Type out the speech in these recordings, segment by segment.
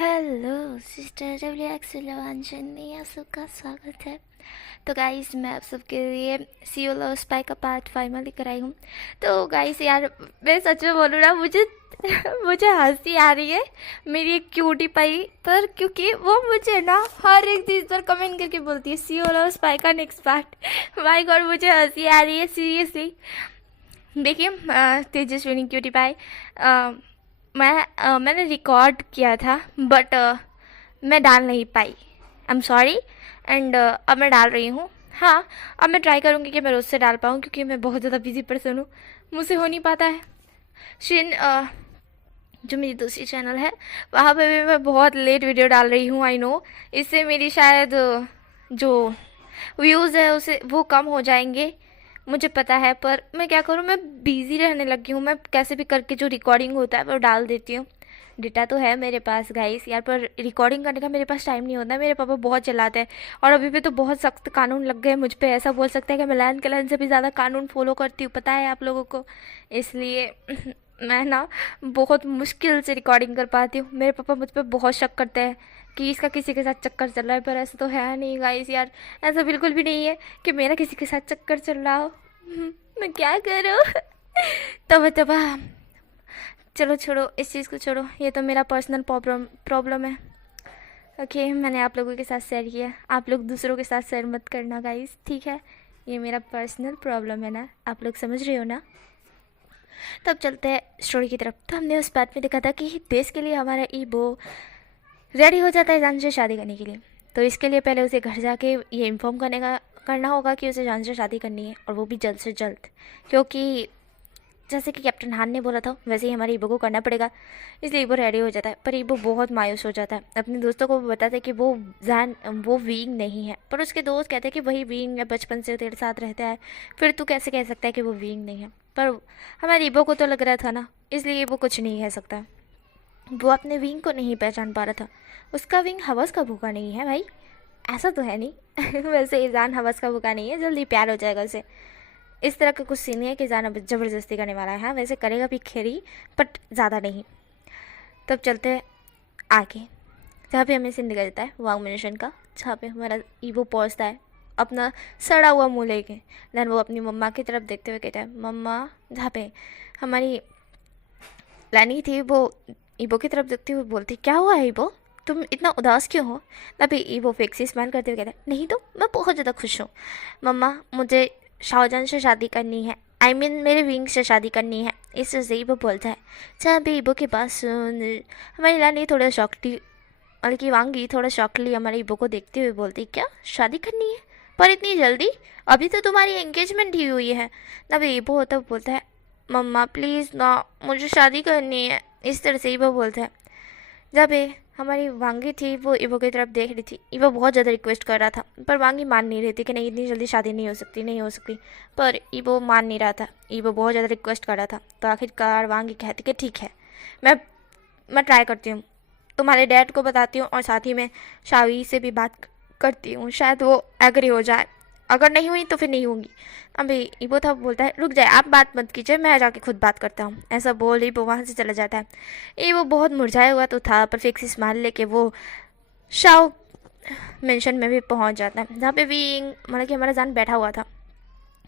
Hello sister WXLवांछनीय आप सबका स्वागत है। तो गाइस मैं आप सबके लिए सीओ स्पाई का पार्ट 5 में लेकर आई हूँ। तो गाइस यार मैं सच में बोलूँ ना, मुझे मुझे हंसी आ रही है मेरी एक क्यूटी पाई पर, क्योंकि वो मुझे ना हर एक चीज़ पर कमेंट करके बोलती है सीओ स्पाई का नेक्स्ट पार्ट। माय गॉड मुझे हंसी आ रही है सीरियसली। देखिए तेजस्विनी क्यूटी पाई, मैंने रिकॉर्ड किया था बट मैं डाल नहीं पाई। आई एम सॉरी एंड अब मैं डाल रही हूँ। हाँ, अब मैं ट्राई करूँगी कि मैं रोज़ से डाल पाऊँ, क्योंकि मैं बहुत ज़्यादा बिजी पर्सन हूँ, मुझसे हो नहीं पाता है। शिन जो मेरी दूसरी चैनल है वहाँ पे भी मैं बहुत लेट वीडियो डाल रही हूँ। आई नो इससे मेरी शायद जो व्यूज़ है उसे वो कम हो जाएंगे, मुझे पता है, पर मैं क्या करूँ, मैं बिज़ी रहने लगी हूँ। मैं कैसे भी करके जो रिकॉर्डिंग होता है वो डाल देती हूँ। डेटा तो है मेरे पास गाइस यार, पर रिकॉर्डिंग करने का मेरे पास टाइम नहीं होता। मेरे पापा बहुत चलाते हैं और अभी भी तो बहुत सख्त कानून लग गए मुझ पे। ऐसा बोल सकते हैं कि मैं लाइन के लाइन से भी ज़्यादा कानून फॉलो करती हूँ, पता है आप लोगों को। इसलिए मैं ना बहुत मुश्किल से रिकॉर्डिंग कर पाती हूँ। मेरे पापा मुझ पर बहुत शक करते हैं कि इसका किसी के साथ चक्कर चल रहा है, पर ऐसा तो है नहीं गाइस यार। ऐसा बिल्कुल भी नहीं है कि मेरा किसी के साथ चक्कर चल रहा हो। मैं क्या करूँ? तब चलो छोड़ो इस चीज़ को, छोड़ो, ये तो मेरा पर्सनल प्रॉब्लम है। ओके मैंने आप लोगों के साथ शेयर किया, आप लोग दूसरों के साथ शेयर मत करना गाइस, ठीक है? ये मेरा पर्सनल प्रॉब्लम है ना, आप लोग समझ रहे हो ना। तब चलते हैं स्टोरी की तरफ। तो हमने उस पार्ट में देखा था कि देश के लिए हमारा ईबो रेडी हो जाता है जान से शादी करने के लिए। तो इसके लिए पहले उसे घर जाके ये इन्फॉर्म करना होगा कि उसे जान से शादी करनी है, और वो भी जल्द से जल्द, क्योंकि जैसे कि कैप्टन हान ने बोला था वैसे ही हमारे ईबो को करना पड़ेगा। इसलिए ईबो रेडी हो जाता है, पर ईबो बहुत मायूस हो जाता है। अपने दोस्तों को बताता है कि वो वीइंग नहीं है, पर उसके दोस्त कहते हैं कि वही वीइंग है, बचपन से तेरे साथ रहता है, फिर तू कैसे कह सकता है कि वो वीइंग नहीं है। पर हमारे ईबो को तो लग रहा था ना, इसलिए ईबो कुछ नहीं कह सकता। वो अपने विंग को नहीं पहचान पा रहा था। उसका विंग हवस का भूखा नहीं है भाई, ऐसा तो है नहीं। वैसे ईजान हवस का भूखा नहीं है, जल्दी प्यार हो जाएगा उसे। इस तरह का कुछ सीन है कि ईजान अब ज़बरदस्ती करने वाला है। हाँ वैसे करेगा भी खेरी, बट ज़्यादा नहीं। तब चलते हैं आगे, जहाँ पे हमें सीन दिखाई देता है वांग मिशन का, जहाँ पे हमारा ईवो पहुँचता है अपना सड़ा हुआ मुँह लेके। देन वो अपनी मम्मा की तरफ देखते हुए कहता है मम्मा, जहाँ पे हमारी लानी थी वो ईबो की तरफ देखते हुए बोलती क्या हुआ है ईबो, तुम इतना उदास क्यों हो? तभी ईबो फेक से स्माइल करते हुए कहता है नहीं तो मैं बहुत ज़्यादा खुश हूँ मम्मा, मुझे शाहजहान से शादी करनी है, आई मीन मेरे विंग से शादी करनी है। इस वजह से ईबो बोलता है। जहाँ भी ईबो के पास सुन हमारी लानी थोड़ा शॉकली, मतलब कि वांगी थोड़ा शॉकली हमारे ईबो को देखते हुए बोलती क्या शादी करनी है, पर इतनी जल्दी, अभी तो तुम्हारी एंगेजमेंट ही हुई है। तभी ईबो होता बोलता है मम्मा प्लीज़ ना, मुझे शादी करनी है। इस तरह से ईबो बोलता है। जब हमारी वांगी थी वो ईबो की तरफ देख रही थी। ईबो बहुत ज़्यादा रिक्वेस्ट कर रहा था, पर वांगी मान नहीं रही थी कि नहीं इतनी जल्दी शादी नहीं हो सकती, नहीं हो सकती। पर ईबो मान नहीं रहा था, ईबो बहुत ज़्यादा रिक्वेस्ट कर रहा था। तो आखिरकार वांगी कहती कि ठीक है, मैं ट्राई करती हूँ, तुम्हारे डैड को बताती हूँ और साथ ही में शावी से भी बात करती हूँ, शायद वो एग्री हो जाए, अगर नहीं हुई तो फिर नहीं होगी। अभी ईबो था बोलता है रुक जाए आप बात मत कीजिए, मैं जाके खुद बात करता हूँ। ऐसा बोल ईबो वहाँ से चला जाता है। ईबो बहुत मुरझाया हुआ तो था, पर फिक्स स्माइल लेके वो शाओ मेंशन में भी पहुँच जाता है, जहाँ पे भी मतलब कि हमारा जान बैठा हुआ था।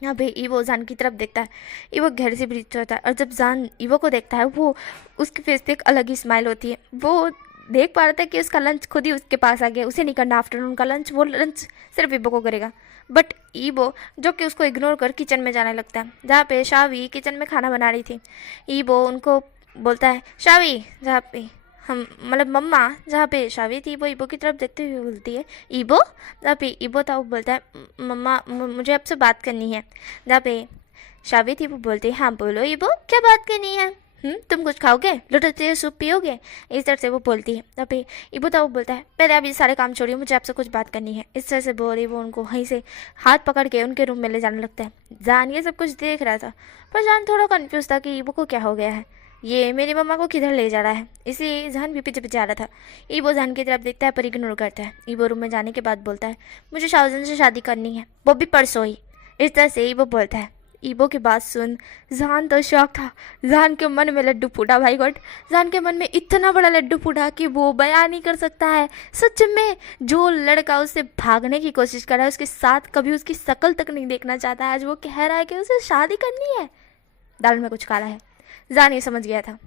यहाँ पे ईवो जान की तरफ देखता है। ईवो घर से ब्रीच होता है, और जब जान ईवो को देखता है वो उसके फेस पे एक अलग ही स्माइल होती है। वो देख पा रहा था कि उसका लंच खुद ही उसके पास आ गया, उसे नहीं करना आफ्टरनून का लंच, वो लंच सिर्फ ईबो को करेगा। बट ईबो जो कि उसको इग्नोर कर किचन में जाने लगता है, जहाँ पे शावी किचन में खाना बना रही थी। ईबो उनको बोलता है शावी, जहाँ पे हम मतलब मम्मा, जहाँ पे शावी थी वो ईबो की तरफ देखते हुए बोलती है ईबो, जहाँ पे ईबो था वो बोलता है मम्मा मुझे आपसे बात करनी है। जहाँ पे शावी थी वो बोलती है हाँ बोलो ईबो क्या बात करनी है, तुम कुछ खाओगे, लोटस सूप पियोगे, इस तरह से वो बोलती है। जहाँ पे ईबो था वो बोलता है पहले आप ये सारे काम छोड़िए, मुझे आपसे कुछ बात करनी है। इस तरह से बोली वो उनको वहीं से हाथ पकड़ के उनके रूम में ले जाने लगता है। जान ये सब कुछ देख रहा था, पर जान थोड़ा कन्फ्यूज था कि ईबो को क्या हो गया है, ये मेरी मम्मा को किधर ले जा रहा है। इसी जहान भी पीछे पीछे आ रहा था। ईबो जहान की तरफ देखता है पर इग्नोर करता है। ईबो रूम में जाने के बाद बोलता है मुझे शाहजहान से शादी करनी है, वो भी परसों ही। इस तरह से ईबो बोलता है। ईबो की बात सुन जान तो शौक था। जान के मन में लड्डू फूटा भाई गॉड। जान के मन में इतना बड़ा लड्डू फूटा कि वो बयान नहीं कर सकता है। सच में जो लड़का उससे भागने की कोशिश कर रहा है उसके साथ कभी उसकी शक्ल तक नहीं देखना चाहता है, आज वो कह रहा है कि उसे शादी करनी है। दाल में कुछ काला है। जान ये समझ गया था,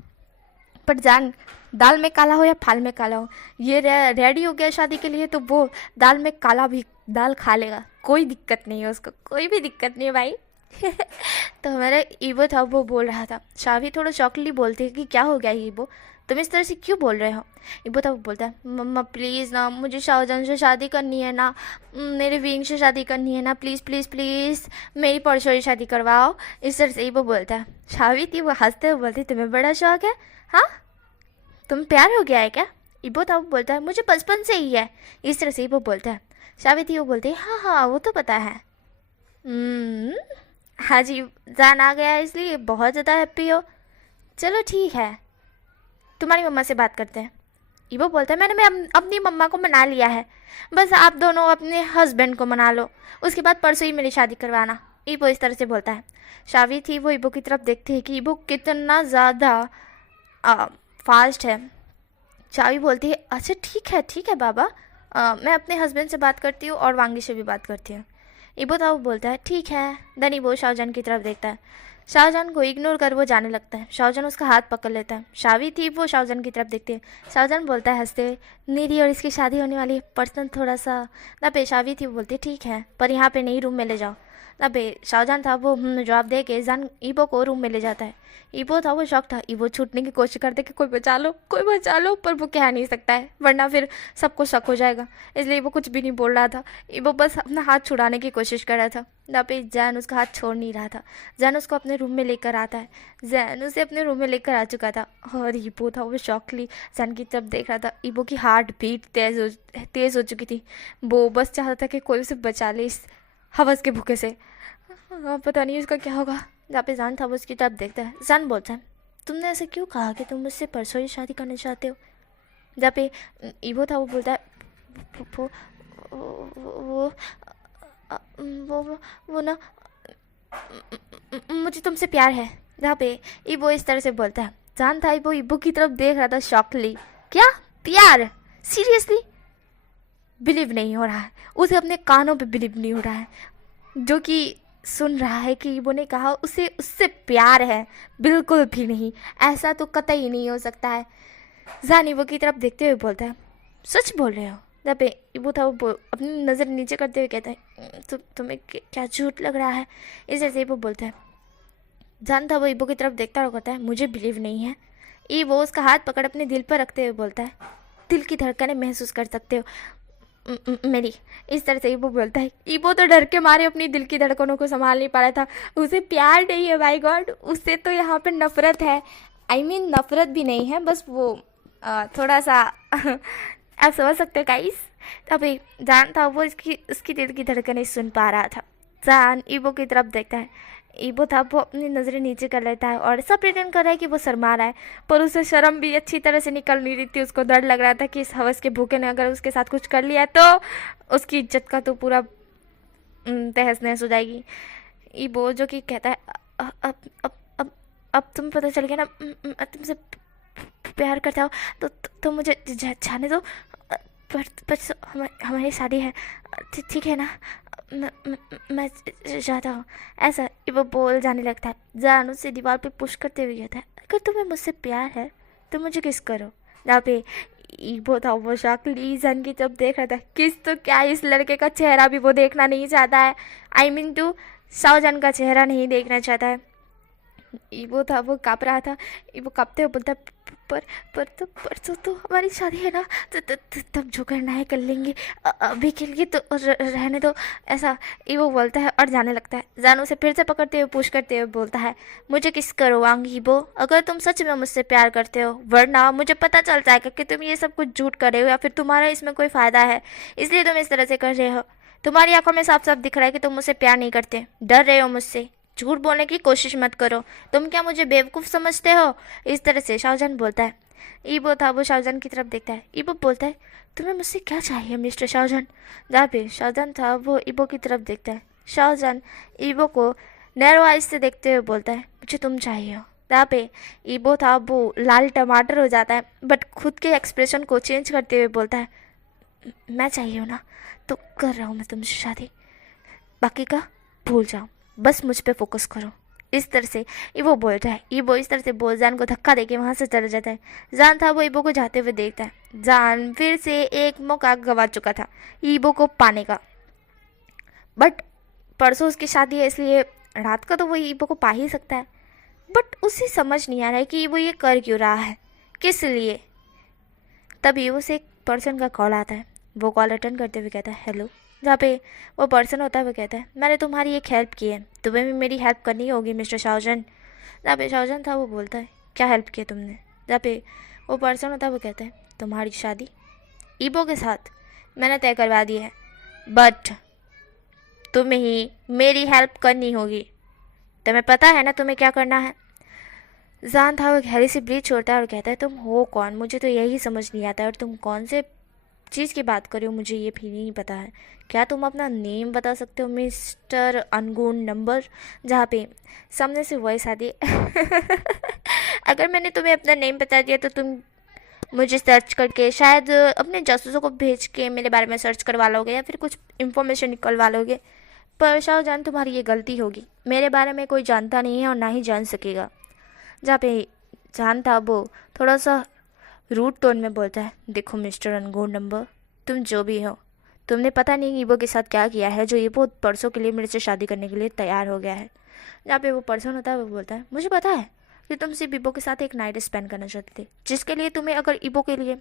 पर जान दाल में काला हो या फाल में काला हो, ये रेडी हो गया शादी के लिए तो वो दाल में काला भी दाल खा लेगा, कोई दिक्कत नहीं है उसको, कोई भी दिक्कत नहीं है भाई। तो हमारा ईबो था वो बोल रहा था। शावी थोड़ा शॉकली बोलती है कि क्या हो गया ईबो, तुम इस तरह से क्यों बोल रहे हो। ईबो था वो बोलता है मम्मा प्लीज़ ना, मुझे शाहजहान से शादी करनी है ना, मेरे विंग से शादी करनी है ना, प्लीज़ प्लीज़ प्लीज़ मेरी परसों ही शादी करवाओ। इस तरह से ईबो बोलता है। शावी थी वो हंसते हुए बोलती तुम्हें बड़ा शौक है, हाँ तुम प्यार हो गया है क्या। ईबो था वो बोलता है मुझे बचपन से ही है। इस तरह से ईबो बोलता है। शावी थी वो बोलती है हाँ हाँ वो तो पता है। हाँ जी जान आ गया है इसलिए बहुत ज़्यादा हैप्पी हो, चलो ठीक है तुम्हारी मम्मा से बात करते हैं। ईबो बोलता है मैं अपनी मम्मा को मना लिया है, बस आप दोनों अपने हस्बैंड को मना लो, उसके बाद परसों ही मेरी शादी करवाना। ईबो इस तरह से बोलता है। शावी थी वो ईबो की तरफ देखती है कि ईबो कितना ज़्यादा फास्ट है। शावी बोलती है अच्छा ठीक है बाबा, मैं अपने हस्बैंड से बात करती हूँ और वांगी से भी बात करती हूँ। ईबो था वो बोलता है ठीक है। देन ईबो शाहजहान की तरफ देखता है। शाहजहान को इग्नोर कर वो जाने लगता है। शाहजहान उसका हाथ पकड़ लेता है। शावी थी वो शाहजहान की तरफ देखती है। शाहजहान बोलता है हंसते हुए निधि और इसकी शादी होने वाली है, पर्सनल थोड़ा सा ना पे। शावी थी वो बोलती ठीक है पर यहाँ पे नहीं, रूम में ले जाओ ना पे। शाहजहान था वो जवाब दे के जान ईबो को रूम में ले जाता है। ईबो था वो शौक था। ईबो छूटने की कोशिश करते कि कोई बचा लो, पर वो कह नहीं सकता है वरना फिर सबको शक हो जाएगा, इसलिए ईबो कुछ भी नहीं बोल रहा था। ईबो बस अपना हाथ छुड़ाने की कोशिश कर रहा था ना पे। जैन उसका हाथ छोड़ नहीं रहा था। जैन उसको अपने रूम में लेकर आता है। जैन उसे अपने रूम में लेकर आ चुका था और ईबो था वो शॉकली जैन की तरफ देख रहा था। ईबो की हार्ट बीट तेज़ हो चुकी थी। वो बस चाहता था कि कोई उसे बचा ले इस हवस के भूखे से। पता नहीं उसका क्या होगा। जहाँ पे जान था वो उसकी तरफ देखता है। जान बोलता है तुमने ऐसे क्यों कहा कि तुम मुझसे परसों ही शादी करना चाहते हो। जहाँ पे ईबो था वो बोलता है वो वो वो वो ना मुझे तुमसे प्यार है। जहाँ पे ईबो इस तरह से बोलता है। जान था वो ईबो की तरफ देख रहा था शॉकली। क्या प्यार, सीरियसली बिलीव नहीं हो रहा है उसे, अपने कानों पे बिलीव नहीं हो रहा है जो कि सुन रहा है कि ईबो ने कहा उसे उससे प्यार है। बिल्कुल भी नहीं, ऐसा तो कतई नहीं हो सकता है। जान ईबो की तरफ देखते हुए बोलता है सच बोल रहे हो। जब पे ईबो था वो अपनी नज़र नीचे करते हुए कहता है तुम्हें क्या झूठ लग रहा है। इस जैसे ईबो बोलता है। जान था वो ईबो की तरफ देखता हुआ कहता है मुझे बिलीव नहीं है। ईबो उसका हाथ पकड़ अपने दिल पर रखते हुए बोलता है दिल की धड़कनें महसूस कर सकते हो मेरी। इस तरह से ईबो बोलता है। ईबो तो डर के मारे अपनी दिल की धड़कनों को संभाल नहीं पा रहा था। उसे प्यार नहीं है माय गॉड, उससे तो यहाँ पे नफरत है। I mean, नफरत भी नहीं है, बस वो थोड़ा सा आप समझ सकते हो गाइस। तभी जान था वो उसकी दिल की धड़कनें सुन पा रहा था। जान ईबो की तरफ देखता है। ईबो था वो अपनी नज़रें नीचे कर लेता है और सब प्रिटेंड कर रहा है कि वो शर्मा रहा है, पर उसे शर्म भी अच्छी तरह से निकल नहीं रही थी। उसको डर लग रहा था कि इस हवस के भूखे ने अगर उसके साथ कुछ कर लिया तो उसकी इज्जत का तो पूरा तहस नहस हो जाएगी। ईबो जो कि कहता है अब तुम पता चल गया ना तुमसे प्यार करता हो तो मुझे जाने दो, पर हमारी शादी है, ठीक है ना, मैं जाता हूँ। ऐसा वो बोल जाने लगता है। जान उसे दीवार पे पुश करते हुए कहता है अगर तुम्हें मुझसे प्यार है तो मुझे किस करो। जहाँ पे ईबो था वो शक्ली जान की जब देख रहा था किस तो क्या इस लड़के का चेहरा भी वो देखना नहीं चाहता है। I mean to शाहजहान का चेहरा नहीं देखना चाहता है। ईबो था वो काँप रहा था। ईबो काँपते हुए बोलता पर तो हमारी शादी है ना, तब जो करना है कर लेंगे, अभी के लिए तो रहने दो। ऐसा ईबो बोलता है और जाने लगता है। जान उसे फिर से पकड़ते हुए पुश करते हुए बोलता है मुझे किस करो वांगी ईबो, अगर तुम सच में मुझसे प्यार करते हो, वरना मुझे पता चल जाएगा कि तुम ये सब कुछ झूठ कर रहे हो या फिर तुम्हारा इसमें कोई फ़ायदा है, इसलिए तुम इस तरह से कर रहे हो। तुम्हारी आंखों में साफ साफ दिख रहा है कि तुम मुझसे प्यार नहीं करते, डर रहे हो मुझसे। झूठ बोलने की कोशिश मत करो, तुम क्या मुझे बेवकूफ़ समझते हो। इस तरह से शाहजहान बोलता है। ईबो था वो शाहजहान की तरफ देखता है। ईबो बोलता है तुम्हें मुझसे क्या चाहिए मिस्टर शाहजहान। जहाँ पे शाहजहान था वो ईबो की तरफ देखता है। शाहजहान ईबो को नैरो आइज से देखते हुए बोलता है मुझे तुम चाहिए हो। यहाँ पे ईबो था वो लाल टमाटर हो जाता है, बट खुद के एक्सप्रेशन को चेंज करते हुए बोलता है मैं चाहिए हूँ ना, तो कर रहा हूँ मैं तुमसे शादी, बाकी का भूल जाओ, बस मुझ पे फोकस करो। इस तरह से ईबो बोलता है। ईबो इस तरह से बोल जान को धक्का देके वहाँ से चला जाता है। जान था वो ईबो को जाते हुए देखता है। जान फिर से एक मौका गवा चुका था ईबो को पाने का, बट परसों उसकी शादी है इसलिए रात का तो वो ईबो को पा ही सकता है। बट उसे समझ नहीं आ रहा है कि वो ये कर क्यों रहा है, किस लिए। तभी उसे एक पर्सन का कॉल आता है। वो कॉल अटेंड करते हुए कहता है हेलो। जहाँ पे वो पर्सन होता है वो कहता है मैंने तुम्हारी एक हेल्प की है, तुम्हें भी मेरी हेल्प करनी होगी मिस्टर शाहजन। जहाँ पे शाहजन था वो बोलता है क्या हेल्प की है तुमने। जहाँ पे वो पर्सन होता है वो कहता है तुम्हारी शादी ईबो के साथ मैंने तय करवा दी है, बट तुम्हें ही मेरी हेल्प करनी होगी। तुम्हें पता है ना तुम्हें क्या करना है। जान था वो गहरी सी ब्रीथ छोड़ता है और कहता है तुम हो कौन, मुझे तो यही समझ नहीं आता है, और तुम कौन से चीज़ की बात कर रहे हो मुझे ये भी नहीं पता है। क्या तुम अपना नेम बता सकते हो मिस्टर अनगोन नंबर। जहाँ पे सामने से वॉइस आती है अगर मैंने तुम्हें अपना नेम बता दिया तो तुम मुझे सर्च करके शायद अपने जासूसों को भेज के मेरे बारे में सर्च करवा लोगे या फिर कुछ इन्फॉर्मेशन निकलवा लोगे, पर शाहजहां तुम्हारी ये गलती होगी। मेरे बारे में कोई जानता नहीं है और ना ही जान सकेगा। जहाँ पे जान था वो थोड़ा सा रूड टोन में बोलता है देखो मिस्टर अनगोन नंबर, तुम जो भी हो, तुमने पता नहीं ईबो के साथ क्या किया है जो ईबो परसों के लिए मेरे से शादी करने के लिए तैयार हो गया है। जहाँ पे वो पर्सन होता है वो बोलता है मुझे पता है कि तुम सिर्फ ईबो के साथ एक नाइट स्पेंड करना चाहते थे, जिसके लिए तुम्हें अगर ईबो के लिए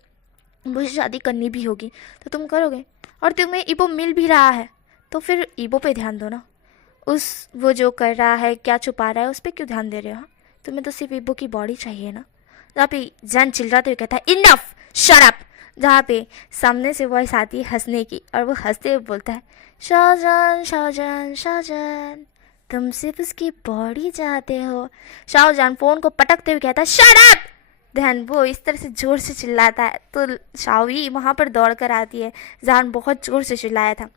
मुझे शादी करनी भी होगी तो तुम करोगे, और तुम्हें ईबो मिल भी रहा है तो फिर ईबो पे ध्यान दो ना। उस वो जो कर रहा है क्या छुपा रहा है उस पर क्यों ध्यान दे रहे हो। तुम्हें तो सिर्फ ईबो की बॉडी चाहिए ना। जहाँ पे जान चिल्लाते हुए कहता है इनफ शट अप। जहाँ पे सामने से वॉइस आती है हंसने की और वो हंसते हुए बोलता है शाहजहां शाहजहां शाहजहां तुम सिर्फ उसकी बॉडी चाहते हो। शाहजहां फोन को पटकते हुए कहता है शट अप। ध्यान वो इस तरह से ज़ोर से चिल्लाता है तो शावी वहाँ पर दौड़ कर आती है। जान बहुत ज़ोर से चिल्लाया था।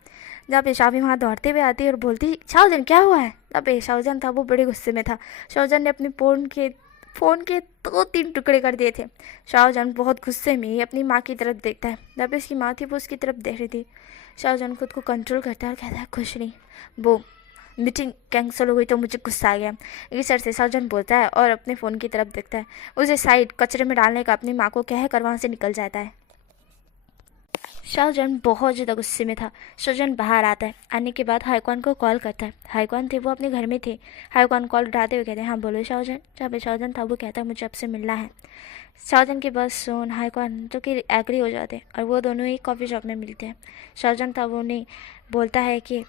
जहाँ पे शावी वहाँ दौड़ते हुए आती है और बोलती शाहजहां क्या हुआ है। जहाँ पे शाहजहां था वो बड़े गुस्से में था। शाहजहां ने अपने फ़ोन के 2-3 टुकड़े कर दिए थे। शाहजहां बहुत गुस्से में अपनी माँ की तरफ देखता है। जब इसकी माँ थी वो उसकी तरफ देख रही थी। शाहजहां खुद को कंट्रोल करता है और कहता है कुछ नहीं, वो मीटिंग कैंसिल हो गई तो मुझे गुस्सा आ गया। इस तरह से शाहजहां बोलता है और अपने फ़ोन की तरफ देखता है। उसे साइड कचरे में डालने का अपनी माँ को कह कर वहाँ से निकल जाता है। शाहजहां बहुत ज़्यादा गुस्से में था। शाहजहां बाहर आता है। आने के बाद हाईकॉन को कॉल करता है। हाईकॉन थे वो अपने घर में थे। हाईकॉन कॉल उठाते हुए कहते हैं हाँ बोलो शाहजहां। जहाँ पे शाहजहां था वो कहता है मुझे आपसे मिलना है। शाहजहां की बात सुन हाईकॉन तो कि एग्री हो जाते हैं और वो दोनों ही कॉफ़ी शॉप में मिलते हैं। शाहजहां था वो उन्हें बोलता है कि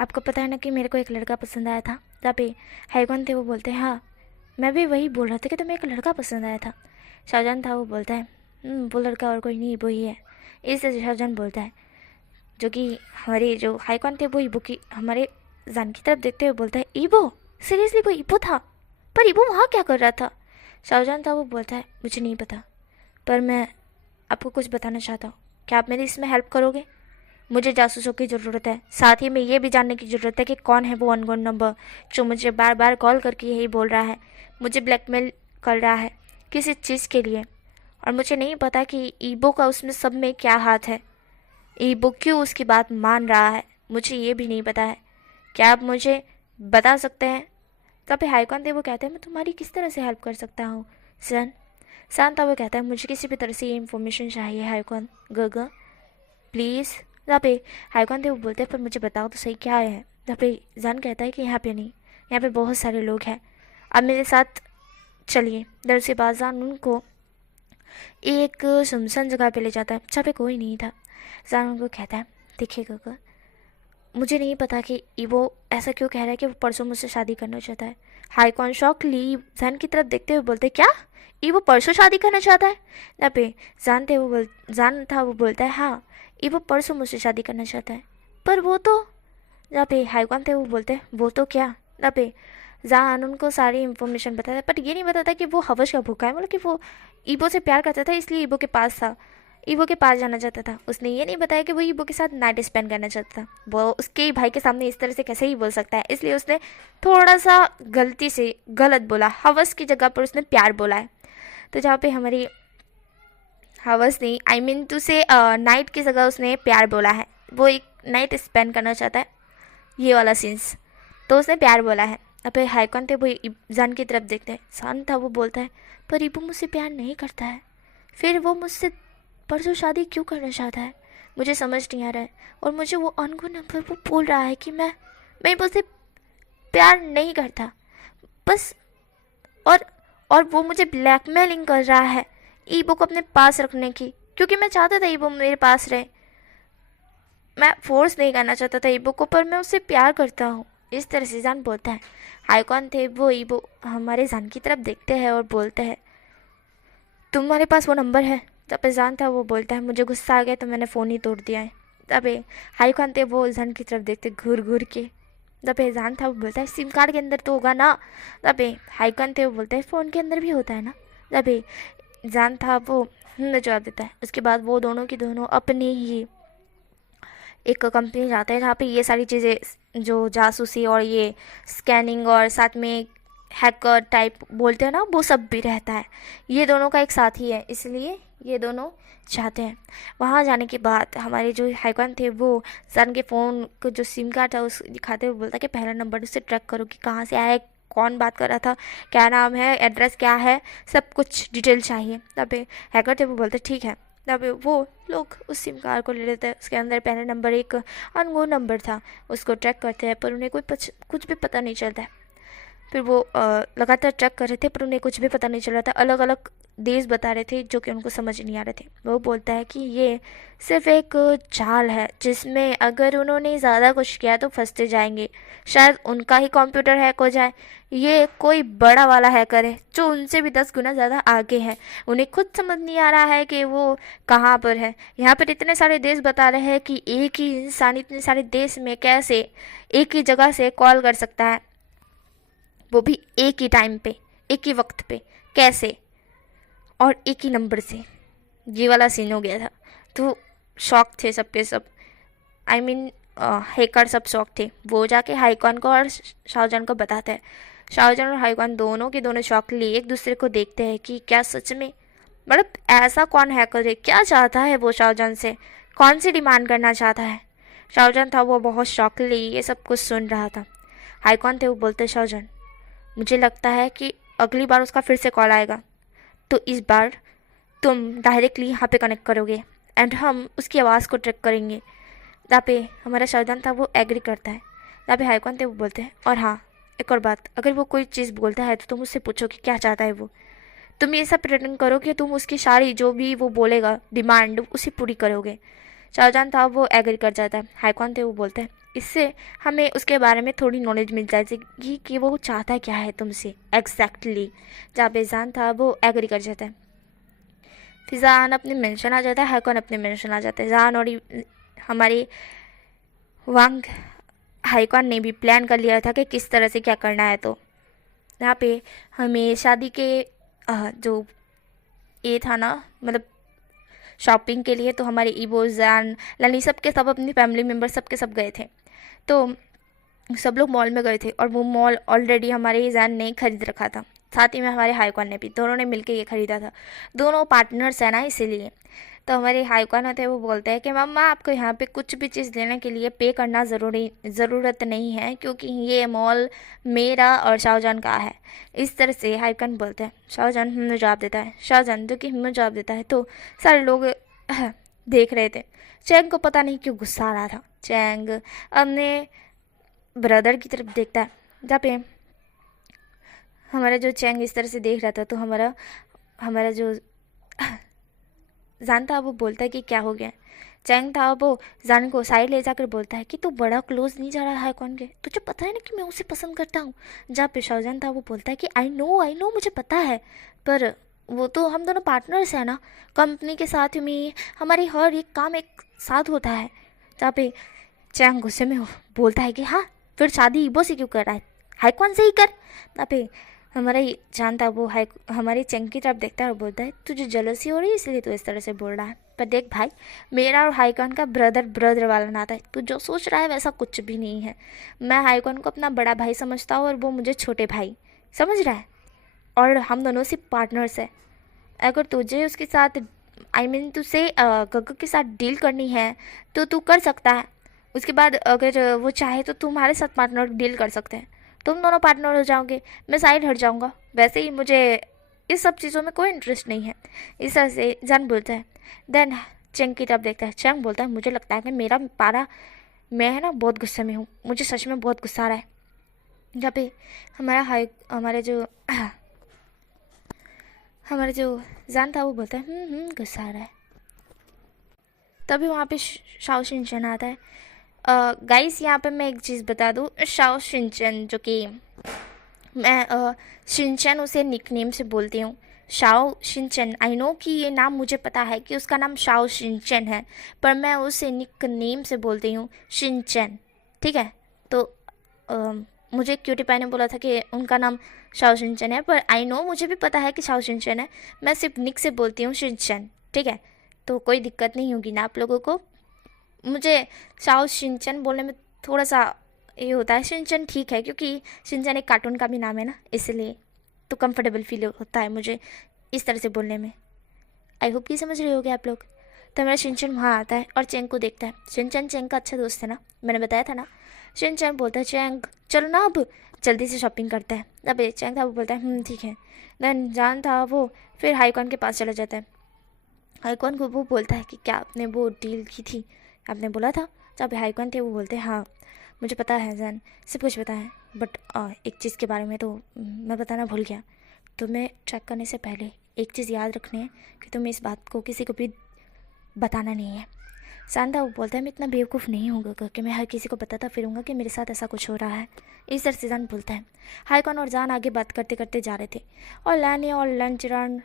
आपको पता है ना कि मेरे को एक लड़का पसंद आया था। जहाँ पे हाईकॉन थे वो बोलते हैं हाँ मैं भी वही बोल रहा था कि तुम्हें एक लड़का पसंद आया था। शाहजहां था वो बोलता है वो लड़का और कोई नहीं वो ही है। इस तरह से शाहजहां बोलता है जो कि हमारे जो हाईकॉन थे वो ईबो की हमारे जान की तरफ देखते हुए बोलता है ईबो सीरियसली वो ईबो था, पर ईबो वहाँ क्या कर रहा था। शाहजहां था वो बोलता है मुझे नहीं पता, पर मैं आपको कुछ बताना चाहता हूँ। क्या आप मेरी इसमें हेल्प करोगे। मुझे जासूसों की ज़रूरत है, साथ ही में ये भी जानने की ज़रूरत है कि कौन है वो अननोन नंबर जो मुझे बार बार कॉल करके यही बोल रहा है, मुझे ब्लैकमेल कर रहा है किसी चीज़ के लिए, और मुझे नहीं पता कि ईबो का उसमें सब में क्या हाथ है। ईबो क्यों उसकी बात मान रहा है मुझे ये भी नहीं पता है। क्या आप मुझे बता सकते हैं। तब पे हाईकॉन थे वो कहते हैं मैं तुम्हारी किस तरह से हेल्प कर सकता हूँ सन। शांता वो कहता है मुझे किसी भी तरह से ये इन्फॉर्मेशन चाहिए हाईकॉन गगा प्लीज़। जहाँ पे हाईकॉन थे वो बोलते हैं पर मुझे बताओ तो सही क्या है। जहाँ पे जान कहता है कि यहाँ पे नहीं, यहाँ पे बहुत सारे लोग हैं, अब मेरे साथ चलिए। दर से बाजान उनको एक सुनसान जगह पे ले जाता है जहाँ पे कोई नहीं था। जान उनको कहता है देखिए गगा मुझे नहीं पता कि ईबो ऐसा क्यों कह रहा है कि वो परसों मुझसे शादी करना चाहता है। हाईकॉन शॉक ली जान की तरफ देखते हुए बोलते क्या ईबो परसों शादी करना चाहता है। ना पे जान था वो बोलता है हाँ ईबो परसों मुझसे शादी करना चाहता है, पर वो तो। जहाँ पे हाईकॉन थे वो बोलते हैं वो तो क्या। ना पे जान उनको सारी इन्फॉर्मेशन बताता है, पर ये नहीं बताता कि वो हवस का भूखा है, मतलब कि वो ईबो से प्यार करता था इसलिए ईबो के पास था। ईवो के पास जाना चाहता था। उसने ये नहीं बताया कि वो ईवो के साथ नाइट स्पेंड करना चाहता था। वो उसके ही भाई के सामने इस तरह से कैसे ही बोल सकता है, इसलिए उसने थोड़ा सा गलती से गलत बोला। हवस की जगह पर उसने प्यार बोला है। तो जहाँ पे हमारी हवस नहीं, आई मीन टू से नाइट की जगह उसने प्यार बोला है। वो एक नाइट स्पेंड करना चाहता है, ये वाला सीन्स, तो उसने प्यार बोला है। अब फिर हाइकॉन थे वो जान की तरफ देखते हैं। सान था वो बोलता है पर ईबो मुझसे प्यार नहीं करता है, फिर वो मुझसे परसों शादी क्यों करना चाहता है, मुझे समझ नहीं आ रहा है। और मुझे वो अनगो नंबर वो बोल रहा है कि मैं मुझसे प्यार नहीं करता बस, और वो मुझे ब्लैकमेलिंग कर रहा है ईबो को अपने पास रखने की, क्योंकि मैं चाहता था ईबो मेरे पास रहे। मैं फोर्स नहीं करना चाहता था ईबो को, पर मैं उससे प्यार करता हूँ, इस तरह से जान बोलता है। हाइकॉन थे वो ईबो हमारे जान की तरफ देखते हैं और बोलते हैं तुम्हारे पास वो नंबर है। तब जान था वो बोलता है मुझे गुस्सा आ गया तो मैंने फ़ोन ही तोड़ दिया है। तब हाइकॉन थे वो जान की तरफ देखते घूर घूर के। तब जान था वो बोलता है सिम कार्ड के अंदर तो होगा ना। तब हाइकॉन थे वो बोलता है फ़ोन के अंदर भी होता है ना। तब जान था वो जवाब देता है। उसके बाद वो दोनों की दोनों अपने ही एक कंपनी जाते हैं जहाँ पे ये सारी चीज़ें जो जासूसी और ये स्कैनिंग और साथ में हैकर टाइप बोलते हैं ना, वो सब भी रहता है। ये दोनों का एक साथी है, इसलिए ये दोनों जाते हैं। वहाँ जाने के बाद हमारे जो हाइकॉन थे वो सन के फ़ोन को जो सिम कार्ड था उस दिखाते हुए बोलता है कि पहला नंबर उससे ट्रैक करो कि कहाँ से आया है, कौन बात कर रहा था, क्या नाम है, एड्रेस क्या है, सब कुछ डिटेल चाहिए। तब हैकर थे वो बोलते ठीक है। तब वो लोग उस सिम कार्ड को ले लेते हैं। उसके अंदर पहले नंबर एक अननोन नंबर था, उसको ट्रैक करते हैं पर उन्हें कुछ भी पता नहीं चलता है। फिर वो लगातार ट्रैक कर रहे थे पर उन्हें कुछ भी पता नहीं चल रहा था। अलग अलग देश बता रहे थे जो कि उनको समझ नहीं आ रहे थे। वो बोलता है कि ये सिर्फ एक चाल है जिसमें अगर उन्होंने ज़्यादा कुछ किया तो फंसते जाएंगे, शायद उनका ही कंप्यूटर हैक हो जाए। ये कोई बड़ा वाला हैकर है जो उनसे भी 10 गुना ज़्यादा आगे है। उन्हें खुद समझ नहीं आ रहा है कि वो कहाँ पर है। यहाँ पर इतने सारे देश बता रहे हैं कि एक ही इंसान इतने सारे देश में कैसे एक ही जगह से कॉल कर सकता है, वो भी एक ही टाइम पे, एक ही वक्त पे, कैसे, और एक ही नंबर से। ये वाला सीन हो गया था। तो शॉक थे सबके सब, आई मीन हैकर सब शॉक थे। वो जाके हाइकॉन को और शाहजहान को बताते हैं। शाहजहान और हाइकॉन दोनों के दोनों शॉक लिए एक दूसरे को देखते हैं कि क्या सच में, मतलब ऐसा कौन हैकर है, क्या चाहता है वो शाहजहान से, कौन सी डिमांड करना चाहता है। शाहजहान था वो बहुत शॉक लिए ये सब कुछ सुन रहा था। हाइकॉन थे वो बोलते शाहजहान मुझे लगता है कि अगली बार उसका फिर से कॉल आएगा तो इस बार तुम डायरेक्टली यहाँ पे कनेक्ट करोगे एंड हम उसकी आवाज़ को ट्रैक करेंगे। यहाँ पे हमारा शाहजहान था वो एग्री करता है। यहाँ पे हाइकॉन थे वो बोलते हैं और हाँ एक और बात, अगर वो कोई चीज़ बोलता है तो तुम उससे पूछो कि क्या चाहता है वो। तुम ये सब प्रेटेंड करो कि तुम उसकी सारी जो भी वो बोलेगा डिमांड उसे पूरी करोगे। शाहजहान था वो एग्री कर जाता है। हाइकॉन थे वो बोलते हैं इससे हमें उसके बारे में थोड़ी नॉलेज मिल जाएगी कि वो चाहता क्या है तुमसे एग्जैक्टली। जहाँ पे जान था वो एग्री कर जाता है। फिर जान अपने मेंशन आ जाता है, हाइकॉन अपने मेंशन आ जाता है। जान और हमारी वांग हाइकॉन ने भी प्लान कर लिया था कि किस तरह से क्या करना है। तो यहाँ पे हमें शादी के जो ये था ना, मतलब शॉपिंग के लिए, तो हमारे ईबो जान लानी सब के सब अपनी फैमिली मेम्बर सब के सब गए थे। तो सब लोग मॉल में गए थे और वो मॉल ऑलरेडी हमारे जान ने खरीद रखा था, साथ ही में हमारे हाइकॉन ने भी, दोनों ने मिलके ये खरीदा था। दोनों पार्टनर्स हैं ना इसीलिए। तो हमारे हाइकॉन होते हैं वो बोलते हैं कि मम्मा आपको यहाँ पे कुछ भी चीज़ लेने के लिए पे करना ज़रूरत नहीं है क्योंकि ये मॉल मेरा और शाहजहान का है। इस तरह से हाइकॉन बोलते हैं। शाहजहान हमें जवाब देता है। शाहजहान जो कि हमें जवाब देता है तो सारे लोग देख रहे थे। चैंग को पता नहीं क्यों गुस्सा आ रहा था। चैंग अपने ब्रदर की तरफ देखता है। जहाँ पे हमारा जो चैंग इस तरह से देख रहा था तो हमारा जो जान था वो बोलता है कि क्या हो गया। चैंग था वो जान को साइड ले जाकर बोलता है कि तू बड़ा क्लोज नहीं जा रहा है कौन के, तुझे पता है ना कि मैं उसे पसंद करता हूँ। जहाँ पे शाहजहान था वो बोलता है कि आई नो मुझे पता है, पर वो तो हम दोनों पार्टनर्स हैं ना, कंपनी के साथ में हमारी हर एक काम एक साथ होता है। जहाँ पे चैंग गुस्से में बोलता है कि हाँ फिर शादी ईबो से क्यों कर रहा है, हाइकॉन से ही कर। यहाँ पे हमारा ये जानता वो है हमारी चेंग की तरफ देखता है और बोलता है तुझे जलसी हो रही है इसलिए तू इस तरह से बोल रहा है। पर देख भाई, मेरा और हाईकॉन का ब्रदर ब्रदर वाला नाता है। तू जो सोच रहा है वैसा कुछ भी नहीं है। मैं हाईकॉन को अपना बड़ा भाई समझता हूँ और वो मुझे छोटे भाई, समझ रहा है। और हम दोनों सिर्फ पार्टनर्स है। अगर तुझे उसके साथ तुझे गग्गू के साथ डील करनी है तो तू कर सकता है। उसके बाद अगर वो चाहे तो तुम्हारे साथ पार्टनर डील कर सकते हैं, तुम दोनों पार्टनर हो जाओगे, मैं साइड हट जाऊंगा। वैसे ही मुझे इस सब चीज़ों में कोई इंटरेस्ट नहीं है। इस तरह से जन बोलता है। देन चेंग की तरफ देखता है। चेंग बोलता है मुझे लगता है कि मेरा पारा, मैं है ना बहुत गुस्से में हूँ, मुझे सच में बहुत गुस्सा आ रहा है। जहाँ पे हमारे जो जान था वो बोलता है गुस्सा आ रहा है। तभी वहाँ पे शाओ शिनचैन आता है। गाइस यहाँ पे मैं एक चीज़ बता दूँ, शाओ शिनचैन जो कि मैं शिनचैन उसे निकनेम से बोलती हूँ, शाओ शिनचैन। आई नो कि ये नाम मुझे पता है कि उसका नाम शाओ शिनचैन है, पर मैं उसे निकनेम से बोलती हूँ शिनचैन, ठीक है। तो मुझे क्यूटी पाई ने बोला था कि उनका नाम शाओ शिनचैन है, पर आई नो मुझे भी पता है कि शाओ शिनचैन है। मैं सिर्फ निक से बोलती हूँ शिनचैन, ठीक है। तो कोई दिक्कत नहीं होगी ना आप लोगों को। मुझे शाओ शिनचैन बोलने में थोड़ा सा ये होता है। शिनचैन ठीक है क्योंकि शिनचैन एक कार्टून का भी नाम है ना, इसलिए तो कंफर्टेबल फील होता है मुझे इस तरह से बोलने में। आई होप कि समझ रहे होगे आप लोग। तो मेरा शिनचैन वहाँ आता है और चेंग को देखता है। शिनचैन चेंग का अच्छा दोस्त है ना, मैंने बताया था ना। शिनचैन बोलता है चेंग चलो ना अब जल्दी से शॉपिंग करते हैं। अब चेंग था वो बोलता है ठीक है। देन जान था वो फिर हाईकॉन के पास चला जाता है। हाईकॉन को वो बोलता है कि क्या आपने वो डील की थी, आपने बोला था। जब हाईकॉन थे वो बोलते हैं हाँ मुझे पता है जान, सब कुछ पता है, बट एक चीज़ के बारे में तो मैं बताना भूल गया। तुम्हें ट्रैक करने से पहले एक चीज़ याद रखनी है कि तुम्हें इस बात को किसी को भी बताना नहीं है। शांता वो बोलता है मैं इतना बेवकूफ़ नहीं होगा कि मैं हर किसी को बताता फिरूंगा कि मेरे साथ ऐसा कुछ हो रहा है। इस तरह से जान बोलता है। हाईकॉन और जान आगे बात करते करते जा रहे थे और लैनी और लंचरन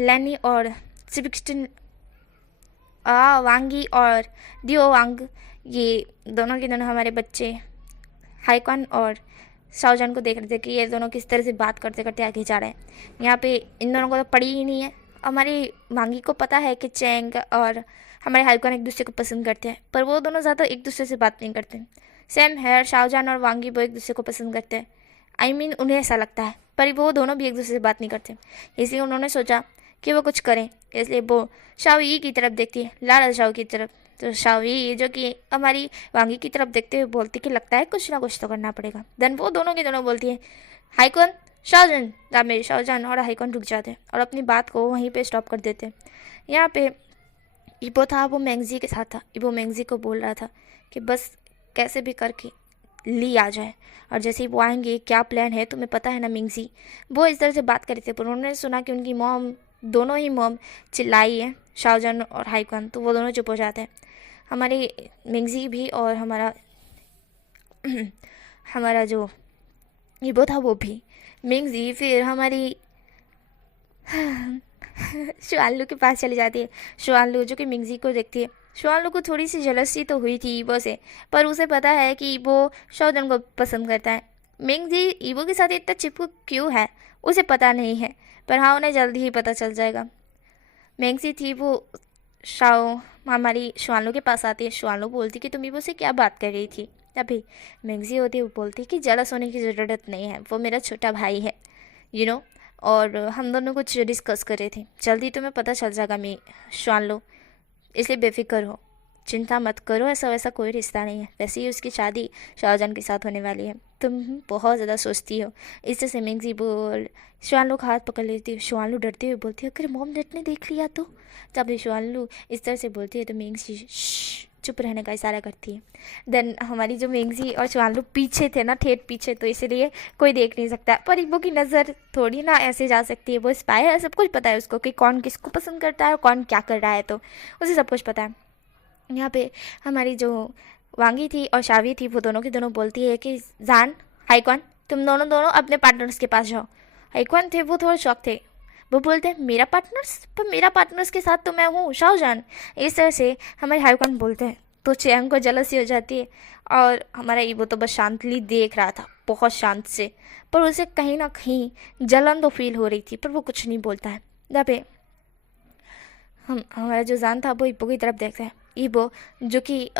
लैनी और सिबिक्सटिन वांगी और दियो वांग, ये दोनों के दोनों हमारे बच्चे हाईकॉन और शाओजान को देख रहे थे कि ये दोनों किस तरह से बात करते करते आगे जा रहे हैं। यहाँ पे इन दोनों को तो पड़ी ही नहीं है। हमारी वांगी को पता है कि चेंग और हमारे हाईकॉन एक दूसरे को पसंद करते हैं, पर वो दोनों ज़्यादा एक दूसरे से बात नहीं करते। सेम है, शाओजान और वांगी वो एक दूसरे को पसंद करते हैं। उन्हें ऐसा लगता है, पर वो दोनों भी एक दूसरे से बात नहीं करते। इसलिए उन्होंने सोचा कि वो कुछ करें। इसलिए वो शाओई की तरफ देखती है, लारा शाओ की तरफ। तो शाओई जो कि हमारी वांगी की तरफ देखते हुए बोलती कि लगता है कुछ ना कुछ तो करना पड़ेगा। देन वो दोनों के दोनों बोलती है हाईकॉन शाओजन। जब मेरे शाओजन और हाईकॉन रुक जाते हैं और अपनी बात को वहीं पे स्टॉप कर देते हैं। यहाँ पे इबो था, वो मैंगजी के साथ था। इबो मैंगजी को बोल रहा था कि बस कैसे भी करके ली आ जाए, और जैसे ही वो आएंगे क्या प्लान है तुम्हें पता है ना मिंगजी। वो इस तरह से बात कर रहे थे, पर उन्होंने सुना कि उनकी मॉम, दोनों ही मॉम चिल्लाई है, शाओजन और हाईकॉन, तो वो दोनों चुप हो जाते हैं। हमारी मिंगजी भी और हमारा जो इबो था वो भी। मिंगजी फिर हमारी शुआनलू के पास चली जाती है। शुआनलू जो कि मिंगजी को देखती है। शुआनलू को थोड़ी सी जलसी तो हुई थी ईबो से, पर उसे पता है कि ईबो शाओजन को पसंद करता है। मिंगजी ईबो के साथ इतना चिपक क्यों है उसे पता नहीं है, पर हाँ उन्हें जल्दी ही पता चल जाएगा। मिंगजी थी वो हमारी शुआनलू के पास आती है। शुआनलू बोलती कि तुम ईबो से क्या बात कर रही थी। अभी मिंगजी होती है, वो बोलती कि जलस होने की ज़रूरत नहीं है, वो मेरा छोटा भाई है और हम दोनों कुछ डिस्कस कर रहे थे। जल्दी तुम्हें पता चल जाएगा मैं शुआनलू, इसलिए बेफिक्र हो, चिंता मत करो, ऐसा वैसा कोई रिश्ता नहीं है। वैसे ही उसकी शादी शाओजन के साथ होने वाली है, तुम बहुत ज़्यादा सोचती हो। इस तरह से मिंगजी बोल शुआनलू का हाथ पकड़ लेती है। शुआनलू डरते हुए बोलती है अगर मॉम डैड ने देख लिया तो। जब शुआनलू इस तरह से बोलती है तो मिंगजी चुप रहने का इशारा करती है। देन हमारी जो मिंगजी और शुआनलू पीछे थे ना, ठेठ पीछे, तो इसलिए कोई देख नहीं सकता। पर इबो की नज़र थोड़ी ना ऐसे जा सकती है, वो स्पाई है, सब कुछ पता है उसको कि कौन किसको पसंद करता है और कौन क्या कर रहा है, तो उसे सब कुछ पता है। यहाँ पे हमारी जो वांगी थी और शावी थी, वो दोनों की दोनों बोलती है कि जान हाईकॉन तुम दोनों अपने पार्टनर्स के पास जाओ। हाईकॉन थे वो थोड़े शौक थे, वो बोलते हैं मेरा पार्टनर्स, पर मेरा पार्टनर्स के साथ तो मैं हूँ शाओजान। इस तरह से हमारे हाईकॉन बोलते हैं तो चैंग को जलसी हो जाती है और हमारा ईबो तो बस शांतली देख रहा था बहुत शांत से, पर उसे कहीं ना कहीं जलन तो फील हो रही थी, पर वो कुछ नहीं बोलता है। जहाँ पे हमारा जो जान था वो ईबो की तरफ देखता है। ईबो जो कि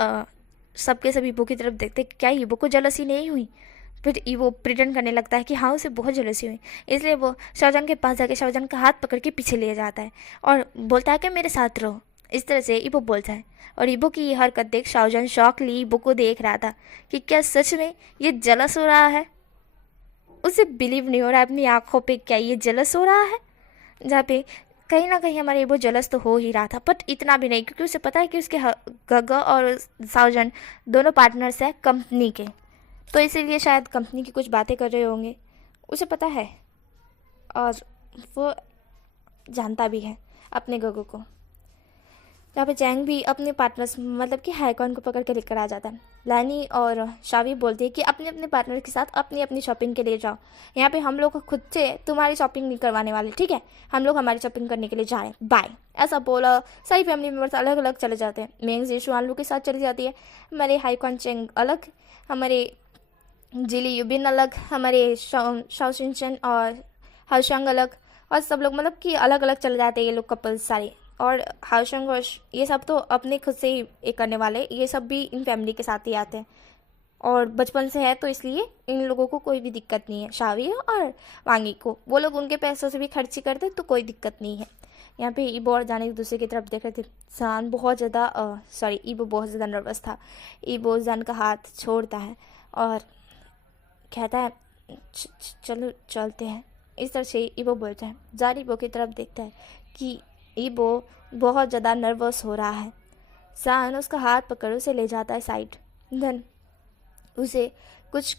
सबके सब ईबो की तरफ देखते क्या ईबो को जलसी नहीं हुई, फिर ईबो प्रिटेंड करने लगता है कि हाँ उसे बहुत जलसी हुई। इसलिए वो शाहजहान के पास जाके शाहजहान का हाथ पकड़ के पीछे ले जाता है और बोलता है कि मेरे साथ रहो। इस तरह से ईबो बोलता है और ईबो की ये हरकत देख शाहजहान शॉकली ईबो को देख रहा था कि क्या सच में ये जलस हो रहा है। उसे बिलीव नहीं हो रहा है अपनी आंखों पे, क्या ये जलस हो रहा है। जहाँ पे कहीं ना कहीं हमारे ईबो जलस तो हो ही रहा था, बट इतना भी नहीं, क्योंकि उसे पता है कि उसके गग्गा और शाहजहान दोनों पार्टनर्स हैं कंपनी के, तो इसीलिए शायद कंपनी की कुछ बातें कर रहे होंगे, उसे पता है और वो जानता भी है अपने गगो को। जहाँ पे चैंग भी अपने पार्टनर्स मतलब कि हाईकॉन को पकड़ के लेकर आ जाता है। लैनी और शावी बोलती है कि अपने अपने पार्टनर के साथ अपनी अपनी शॉपिंग के लिए जाओ, यहाँ पे हम लोग खुद से तुम्हारी शॉपिंग नहीं करवाने वाले, ठीक है, हम लोग हमारी शॉपिंग करने के लिए जा रहे हैं, बाय। ऐसा बोला सारी फैमिली मेम्बर्स अलग अलग चले जाते हैं। मेंग जीशु आलू के साथ चली जाती है, हमारे हाईकॉन चैंग अलग, हमारे जिली युबिन अलग, हमारे शाओशिनचन और हाउशंग अलग, और सब लोग मतलब कि अलग अलग चले जाते हैं ये लोग कपल्स सारे। और हाउशंग और ये सब तो अपने खुद से ही एक करने वाले, ये सब भी इन फैमिली के साथ ही आते हैं और बचपन से है, तो इसलिए इन लोगों को कोई भी दिक्कत नहीं है। शावी और वांगी को वो लोग उनके पैसों से भी खर्ची करते तो कोई दिक्कत नहीं है। यहाँ पे ईबो और जान एक दूसरे की तरफ देख रहे थे। जान बहुत ज़्यादा ईबो बहुत ज़्यादा नर्वस था। ईबो जान का हाथ छोड़ता है और कहता है चलो चलते हैं। इस तरह से ईबो बोलता है। जान ईबो की तरफ देखता है कि ईबो बहुत ज़्यादा नर्वस हो रहा है। जान उसका हाथ पकड़ उसे ले जाता है साइड। देन उसे कुछ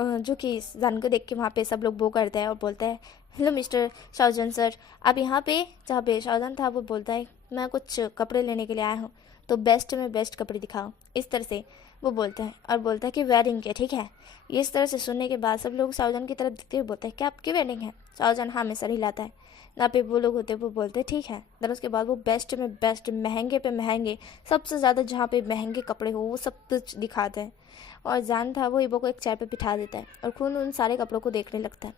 जो कि जान को देख के वहाँ पे सब लोग वो करते हैं और बोलता है हेलो मिस्टर शाहजहान सर, आप यहाँ पे। जहाँ पे शाहजहान था वो बोलता है मैं कुछ कपड़े लेने के लिए आया हूँ, तो बेस्ट में बेस्ट कपड़े दिखाओ। इस तरह से वो बोलता है और बोलता है कि वेडिंग के, ठीक है। इस तरह से सुनने के बाद सब लोग शाहजहान की तरफ देखते हुए बोलते हैं क्या आपकी वेडिंग है। शाहजहान हाँ में सर हिलाता है। ना पे वो लोग होते हैं वो बोलते हैं ठीक है। देन उसके बाद वो बेस्ट में बेस्ट, महंगे पे महंगे, सबसे ज़्यादा जहाँ पे महंगे कपड़े हो वो सब कुछ दिखाते हैं। और जान था वो ईबो को एक चेयर पे बिठा देता है और खुद उन सारे कपड़ों को देखने लगता है।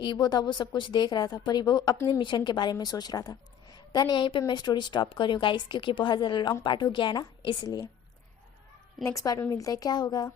ईबो था वो सब कुछ देख रहा था, पर ईबो अपने मिशन के बारे में सोच रहा था। देन यहीं पे मैं स्टोरी स्टॉप कर रही हूँ गाइस, क्योंकि बहुत ज़्यादा लॉन्ग पार्ट हो गया है ना, इसलिए नेक्स्ट पार्ट में मिलते हैं क्या होगा।